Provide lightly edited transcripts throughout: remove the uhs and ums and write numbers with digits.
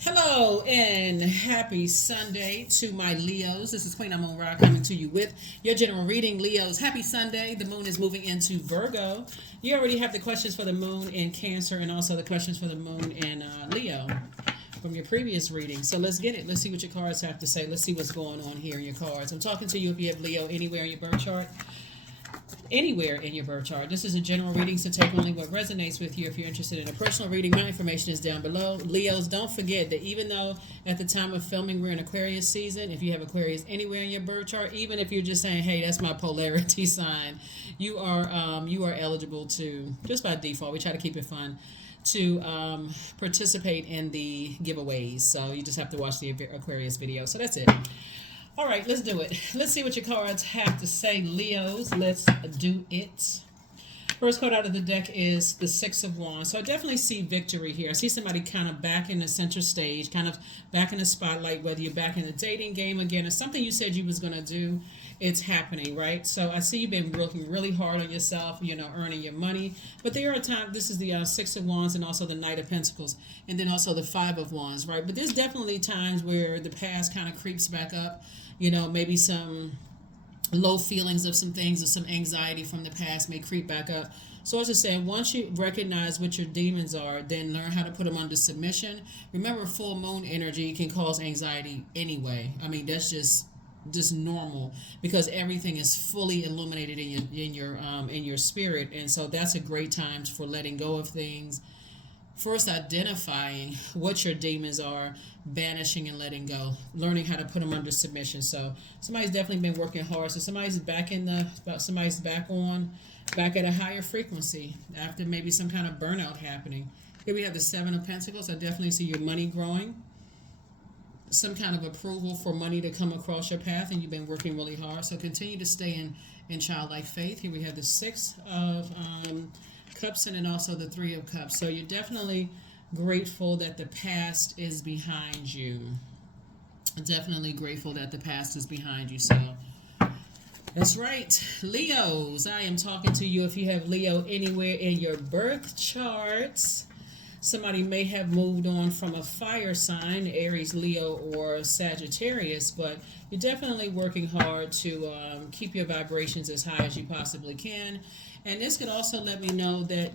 Hello and happy Sunday to my Leos. This is Queen Amun Ra coming to you with your general reading. Leos, happy Sunday. The moon is moving into Virgo. You already have the questions for the moon in Cancer and also the questions for the moon in Leo from your previous reading. So let's get it. Let's see what your cards have to say. Let's see what's going on here in your cards. I'm talking to you if you have Leo anywhere in your birth chart, anywhere in your birth chart. This is a general reading, so take only what resonates with you. If you're interested in a personal reading, my information is down below. Leos, don't forget that even though at the time of filming we're in Aquarius season, if you have Aquarius anywhere in your birth chart, even if you're just saying, hey, that's my polarity sign, you are eligible to, just by default, we try to keep it fun, to participate in the giveaways. So you just have to watch the Aquarius video. So that's it. All right, let's do it. Let's see what your cards have to say, Leos. Let's do it. First card out of the deck is the Six of Wands. So I definitely see victory here. I see somebody kind of back in the center stage, kind of back in the spotlight, whether you're back in the dating game again or something you said you was going to do, it's happening, right? So I see you've been working really hard on yourself, earning your money. But there are times, this is the Six of Wands and also the Knight of Pentacles, and then also the Five of Wands, right? But there's definitely times where the past kind of creeps back up, maybe some low feelings of some things or some anxiety from the past may creep back up. So I was just saying, once you recognize what your demons are, then learn how to put them under submission. Remember, full moon energy can cause anxiety anyway. I mean, that's just normal because everything is fully illuminated in your spirit, and so that's a great time for letting go of things. First, identifying what your demons are, banishing and letting go, learning how to put them under submission. So somebody's definitely been working hard. So somebody's back back at a higher frequency after maybe some kind of burnout happening. Here we have the Seven of Pentacles. I definitely see your money growing, some kind of approval for money to come across your path, and you've been working really hard. So continue to stay in childlike faith. Here we have the Six of Cups and then also the Three of Cups. So you're definitely grateful that the past is behind you. Definitely grateful that the past is behind you. So that's right, Leos. I am talking to you if you have Leo anywhere in your birth charts. Somebody may have moved on from a fire sign, Aries, Leo, or Sagittarius, but you're definitely working hard to keep your vibrations as high as you possibly can. And this could also let me know that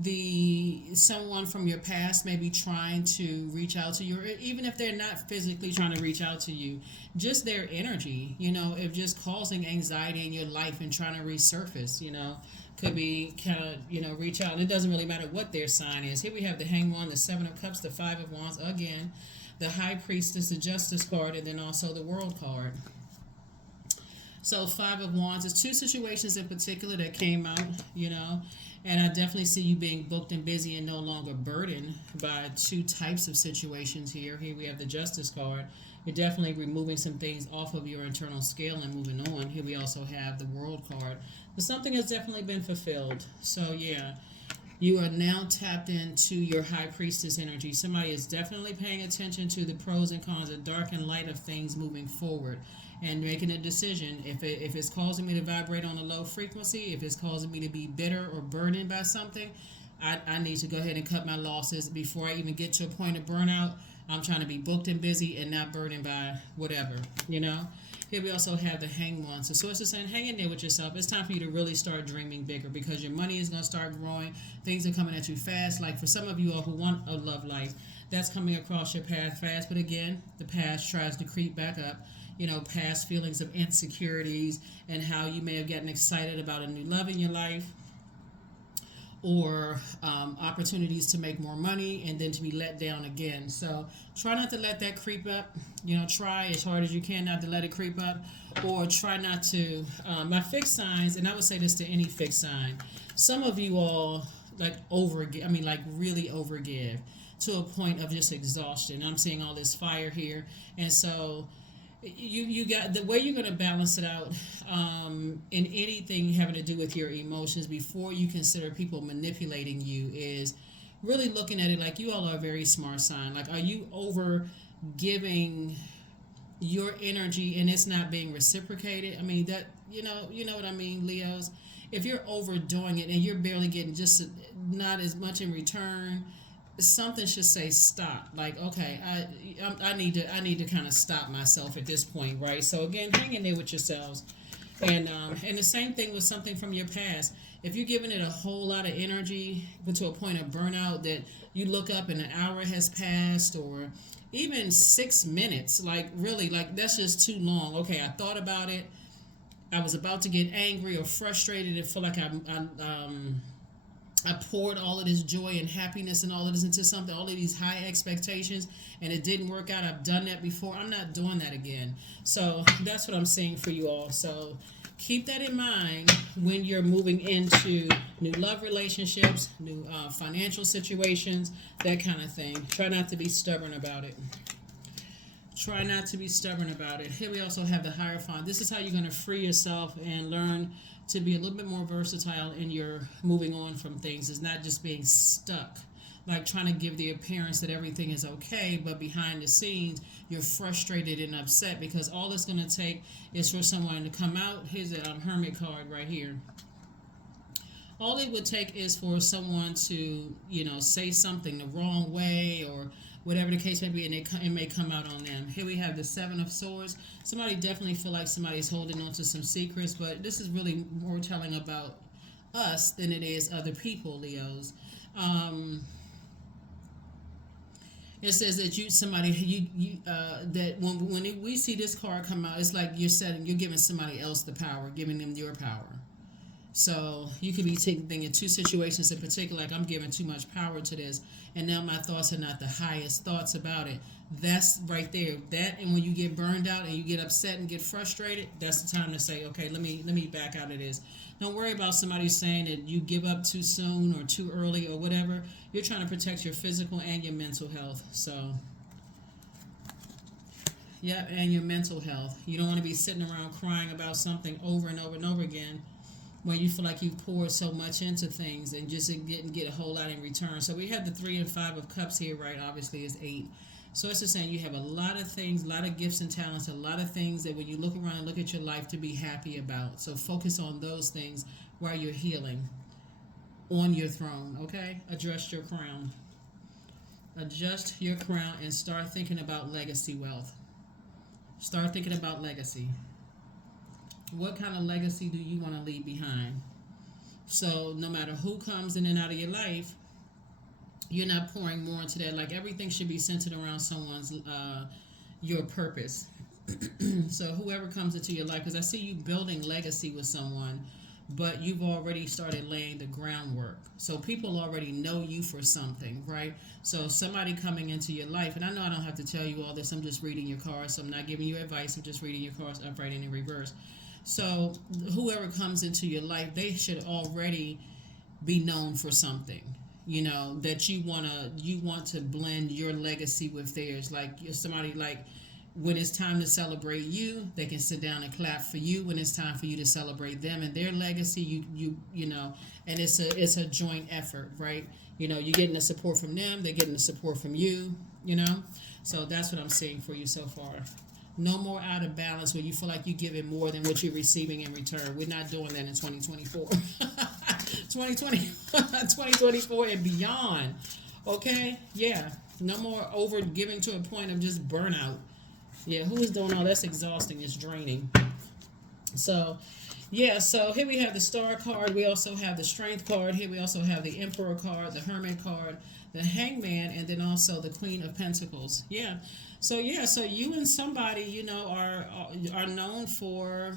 the someone from your past may be trying to reach out to you, or even if they're not physically trying to reach out to you, just their energy, if just causing anxiety in your life and trying to resurface, could be kind of, reach out. And it doesn't really matter what their sign is. Here we have the Hanged, the Seven of Cups, the Five of Wands, again, the High Priestess, the Justice card, and then also the World card. So Five of Wands is two situations in particular that came out, and I definitely see you being booked and busy and no longer burdened by two types of situations here. Here we have the Justice card. You're definitely removing some things off of your internal scale and moving on. Here we also have the World card. But something has definitely been fulfilled. So yeah, you are now tapped into your High Priestess energy. Somebody is definitely paying attention to the pros and cons, the dark and light of things moving forward, and making a decision. If it's causing me to vibrate on a low frequency, if it's causing me to be bitter or burdened by something, I need to go ahead and cut my losses before I even get to a point of burnout. I'm trying to be booked and busy and not burdened by whatever, Here we also have the Hanged One. So it's just saying, hang in there with yourself. It's time for you to really start dreaming bigger because your money is going to start growing. Things are coming at you fast. Like for some of you all who want a love life, that's coming across your path fast. But again, the past tries to creep back up. Past feelings of insecurities and how you may have gotten excited about a new love in your life, or opportunities to make more money and then to be let down again. So try not to let that creep up. Try as hard as you can not to let it creep up, or try not to. My fixed signs, and I would say this to any fixed sign, some of you all really overgive to a point of just exhaustion. I'm seeing all this fire here, and so you got the way you're going to balance it out in anything having to do with your emotions before you consider people manipulating you is really looking at it like you all are a very smart sign. Like, are you over giving your energy and it's not being reciprocated? I mean, that you know what I mean, Leos. if you're overdoing it and you're barely getting just not as much in return, something should say stop. Like, okay, I need to kind of stop myself at this point, right? So again, hang in there with yourselves. And the same thing with something from your past. If you're giving it a whole lot of energy, but to a point of burnout that you look up and an hour has passed, or even 6 minutes, like really, like that's just too long. Okay, I thought about it. I was about to get angry or frustrated and feel like I poured all of this joy and happiness and all of this into something, all of these high expectations, and it didn't work out. I've done that before. I'm not doing that again. So that's what I'm saying for you all. So keep that in mind when you're moving into new love relationships, new financial situations, that kind of thing. Try not to be stubborn about it. Try not to be stubborn about it. Here we also have the Hierophant. This is how you're going to free yourself and learn to be a little bit more versatile in your moving on from things. It's not just being stuck, like trying to give the appearance that everything is okay, but behind the scenes, you're frustrated and upset because all it's going to take is for someone to come out. Here's a Hermit card right here. All it would take is for someone to, say something the wrong way or whatever the case may be, and it may come out on them. Here we have the Seven of Swords. Somebody definitely feel like somebody's holding on to some secrets, but this is really more telling about us than it is other people, Leos. It says that that when we see this card come out, it's like you're giving somebody else the power, giving them your power. So you could be thinking two situations in particular, like I'm giving too much power to this, and now my thoughts are not the highest thoughts about it. That's right there. That, and when you get burned out and you get upset and get frustrated, that's the time to say, okay, let me back out of this. Don't worry about somebody saying that you give up too soon or too early or whatever. You're trying to protect your physical and your mental health. So, yeah, and your mental health. You don't want to be sitting around crying about something over and over and over again when you feel like you've poured so much into things and just didn't get a whole lot in return. So we have the 3 and 5 of cups here, right? Obviously is 8. So it's just saying you have a lot of things, a lot of gifts and talents, a lot of things that when you look around and look at your life to be happy about. So focus on those things while you're healing on your throne, okay? Adjust your crown. Adjust your crown and start thinking about legacy wealth. Start thinking about legacy. What kind of legacy do you want to leave behind? So no matter who comes in and out of your life, you're not pouring more into that. Like everything should be centered around someone's, your purpose. So whoever comes into your life, because I see you building legacy with someone, but you've already started laying the groundwork. So people already know you for something, right? So somebody coming into your life, and I know I don't have to tell you all this, I'm just reading your cards, so I'm not giving you advice, I'm just reading your cards upright and in reverse. So whoever comes into your life, they should already be known for something, that you want to blend your legacy with theirs. Like if somebody, like when it's time to celebrate you, they can sit down and clap for you. When it's time for you to celebrate them and their legacy, and it's a joint effort, right? You're getting the support from them, they're getting the support from you, So that's what I'm seeing for you so far. No more out of balance where you feel like you're giving more than what you're receiving in return. We're not doing that in 2024. 2024 and beyond. Okay? Yeah. No more over giving to a point of just burnout. Yeah, who is doing all that's exhausting, it's draining. So, yeah, so here we have the Star card. We also have the Strength card. Here we also have the Emperor card, the Hermit card, the Hangman, and then also the Queen of Pentacles. Yeah. So you and somebody, are known for,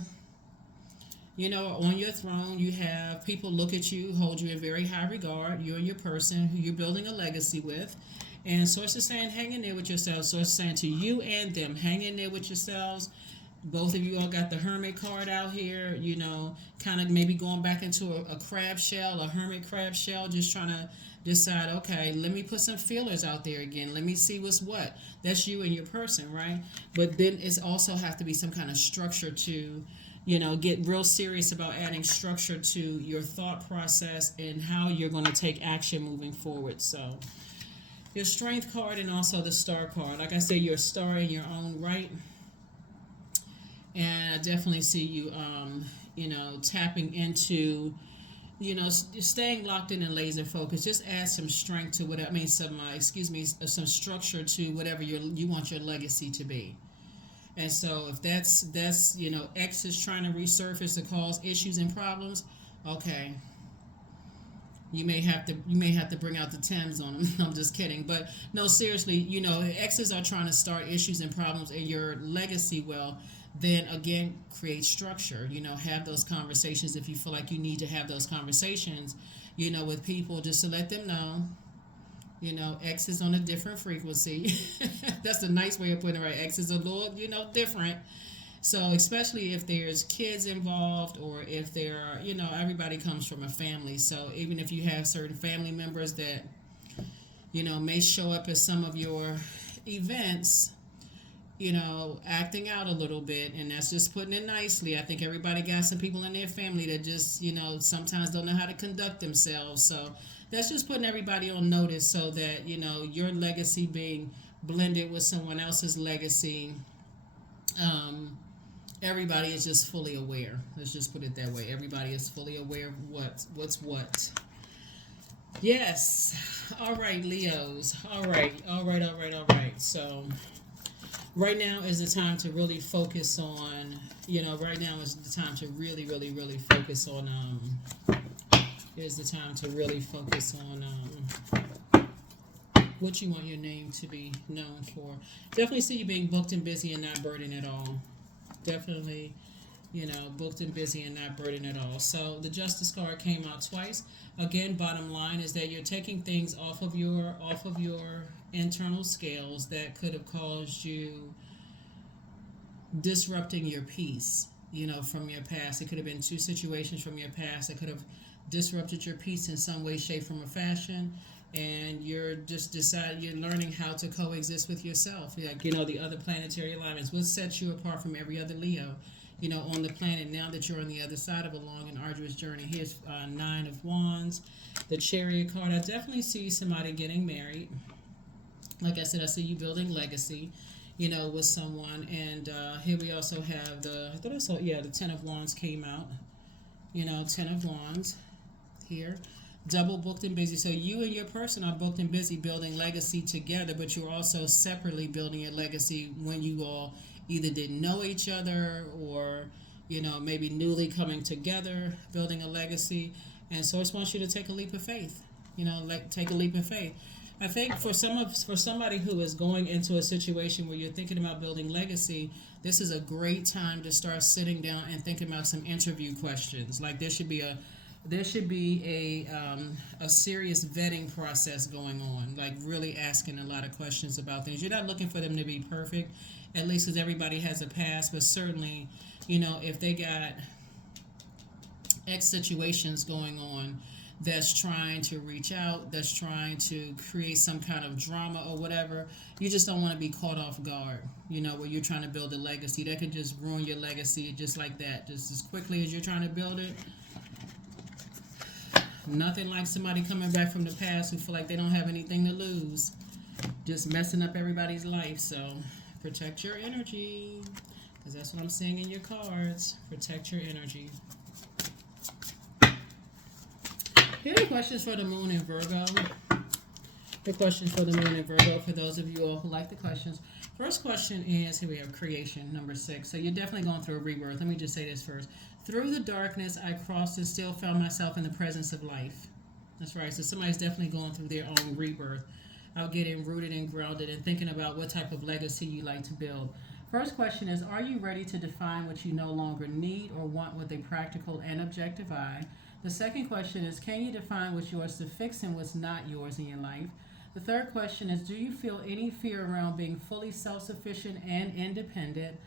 on your throne. You have people look at you, hold you in very high regard. You and your person who you're building a legacy with. And Source is saying, hang in there with yourselves. Source is saying to you and them, hang in there with yourselves. Both of you all got the Hermit card out here, kind of maybe going back into a crab shell, a hermit crab shell, just trying to decide, okay, let me put some feelers out there again. Let me see what's what. That's you and your person, right? But then it's also have to be some kind of structure to, get real serious about adding structure to your thought process and how you're going to take action moving forward. So your Strength card and also the Star card. Like I said, you're a star in your own right. And I definitely see you, tapping into, staying locked in and laser focused. Just add some strength to whatever. I mean, some some structure to whatever you want your legacy to be. And so if that's X is trying to resurface to cause issues and problems, okay, you may have to bring out the Thames on them. I'm just kidding, but no, seriously, X's are trying to start issues and problems in your legacy. Well, then again, create structure. Have those conversations if you feel like you need to have those conversations. With people, just to let them know. X is on a different frequency. That's a nice way of putting it, right? X is a little, different. So especially if there's kids involved, or if there are, everybody comes from a family. So even if you have certain family members that, may show up at some of your events, acting out a little bit, and that's just putting it nicely. I think everybody got some people in their family that just, sometimes don't know how to conduct themselves. So that's just putting everybody on notice, so that, your legacy being blended with someone else's legacy, everybody is just fully aware. Let's just put it that way. Everybody is fully aware of what's what. Yes. All right, Leos. All right. So right now is the time to really focus on, right now is the time to really, really, really focus on, is the time to really focus on, what you want your name to be known for. Definitely see you being booked and busy and not burdened at all. Definitely, booked and busy and not burdened at all. So the Justice card came out twice. Again, bottom line is that you're taking things off of your internal scales that could have caused you disrupting your peace, from your past. It could have been two situations from your past that could have disrupted your peace in some way, shape, form, or fashion. And you're you're learning how to coexist with yourself. Like, the other planetary alignments. What sets you apart from every other Leo, on the planet, now that you're on the other side of a long and arduous journey? Here's Nine of Wands, the Chariot card. I definitely see somebody getting married. Like I said, I see you building legacy, with someone. And here we also have the Ten of Wands came out. Ten of Wands here. Double booked and busy. So you and your person are booked and busy building legacy together, but you're also separately building your legacy when you all either didn't know each other, or, maybe newly coming together, building a legacy. And Source wants you to take a leap of faith. Take a leap of faith. I think for somebody who is going into a situation where you're thinking about building legacy, this is a great time to start sitting down and thinking about some interview questions. Like there should be a serious vetting process going on, like really asking a lot of questions about things. You're not looking for them to be perfect, at least because everybody has a past, but certainly, if they got X situations going on that's trying to reach out, that's trying to create some kind of drama or whatever, you just don't want to be caught off guard, where you're trying to build a legacy. That could just ruin your legacy just like that, just as quickly as you're trying to build it. Nothing like somebody coming back from the past who feel like they don't have anything to lose, just messing up everybody's life. So protect your energy, because that's what I'm seeing in your cards. Protect your energy. Here are the questions for the Moon in Virgo. The questions for the Moon in Virgo, for those of you all who like the questions. First question is, here we have creation, number 6. So you're definitely going through a rebirth. Let me just say this first. Through the darkness I crossed and still found myself in the presence of life. That's right. So somebody's definitely going through their own rebirth, out getting rooted and grounded and thinking about what type of legacy you like to build. First question is, are you ready to define what you no longer need or want with a practical and objective eye? The second question is, can you define what's yours to fix and what's not yours in your life? The third question is, do you feel any fear around being fully self-sufficient and independent?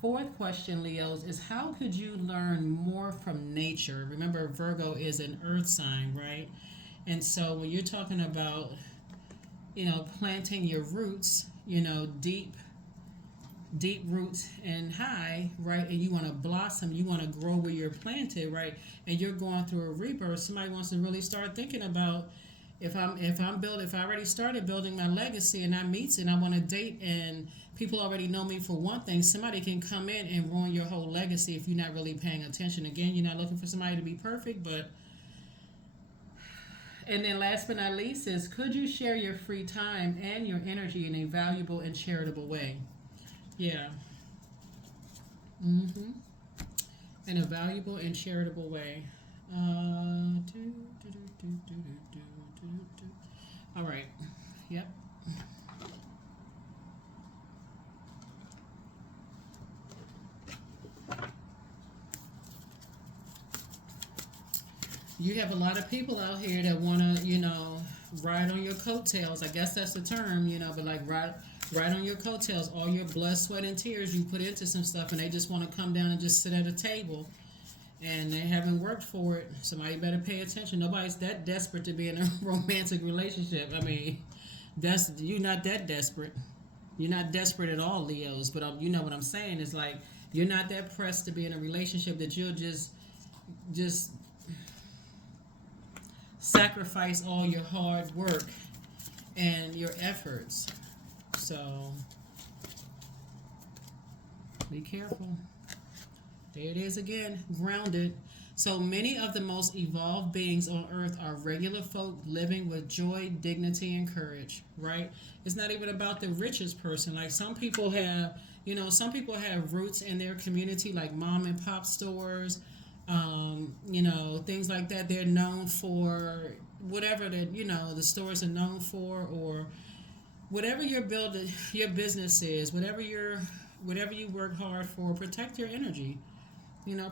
Fourth question, Leos, is how could you learn more from nature? Remember, Virgo is an earth sign, right? And so when you're talking about, planting your roots, deep roots and high, right? And you want to blossom, you want to grow where you're planted, right? And you're going through a rebirth. Somebody wants to really start thinking about, If I already started building my legacy and I meet and I want to date and people already know me for one thing, somebody can come in and ruin your whole legacy if you're not really paying attention. Again, you're not looking for somebody to be perfect, but and then last but not least is, could you share your free time and your energy in a valuable and charitable way? Yeah. Mm-hmm. In a valuable and charitable way. All right. Yep. You have a lot of people out here that want to, ride on your coattails. I guess that's the term, but like ride on your coattails. All your blood, sweat, and tears you put into some stuff, and they just want to come down and just sit at a table, and they haven't worked for it. Somebody better pay attention. Nobody's that desperate to be in a romantic relationship. I mean, you're not that desperate. You're not desperate at all, Leos. But you know what I'm saying is like you're not that pressed to be in a relationship that you'll just sacrifice all your hard work and your efforts. So be careful. There it is again, grounded. So many of the most evolved beings on earth are regular folk living with joy, dignity, and courage, right? It's not even about the richest person. Like some people have, roots in their community, like mom and pop stores, things like that. They're known for whatever the stores are known for, or whatever your business is, whatever you work hard for. Protect your energy.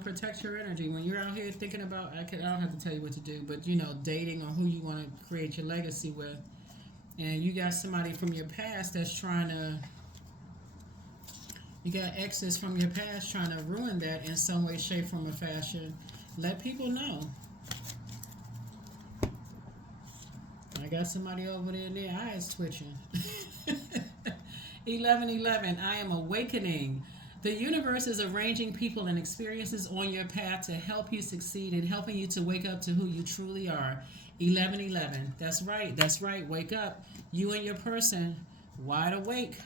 Protect your energy when you're out here thinking about. I don't have to tell you what to do, but dating or who you want to create your legacy with, and you got somebody from your past that's trying to. You got exes from your past trying to ruin that in some way, shape, form, or fashion. Let people know. I got somebody over there and their eyes twitching. 1111, I am awakening. The universe is arranging people and experiences on your path to help you succeed and helping you to wake up to who you truly are. 1111, that's right, wake up. You and your person, wide awake.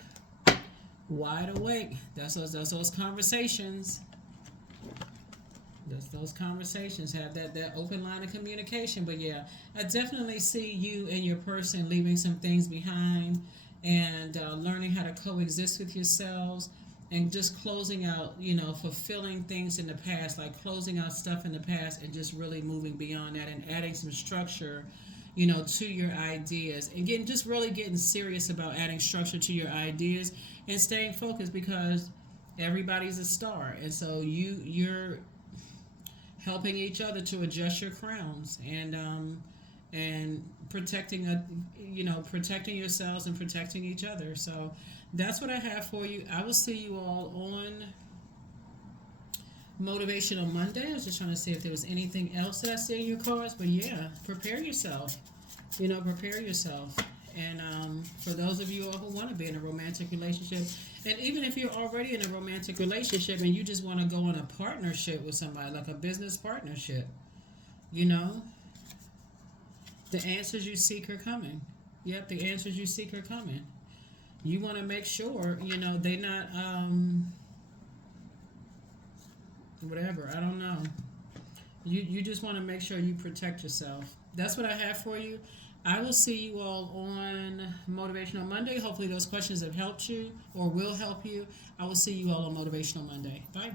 Wide awake. That's those conversations. That's those conversations. Have that open line of communication. But yeah, I definitely see you and your person leaving some things behind and learning how to coexist with yourselves and just closing out, fulfilling things in the past, like closing out stuff in the past and just really moving beyond that and adding some structure, to your ideas and getting serious about adding structure to your ideas and staying focused because everybody's a star. And so you're helping each other to adjust your crowns and protecting protecting yourselves and protecting each other. So that's what I have for you. I will see you all on Motivational Monday. I was just trying to see if there was anything else that I see in your cards, but yeah, prepare yourself. Prepare yourself. And for those of you all who want to be in a romantic relationship, and even if you're already in a romantic relationship and you just want to go on a partnership with somebody, like a business partnership, the answers you seek are coming. Yep, the answers you seek are coming. You want to make sure, they're not, whatever, I don't know. You just want to make sure you protect yourself. That's what I have for you. I will see you all on Motivational Monday. Hopefully those questions have helped you or will help you. I will see you all on Motivational Monday. Bye.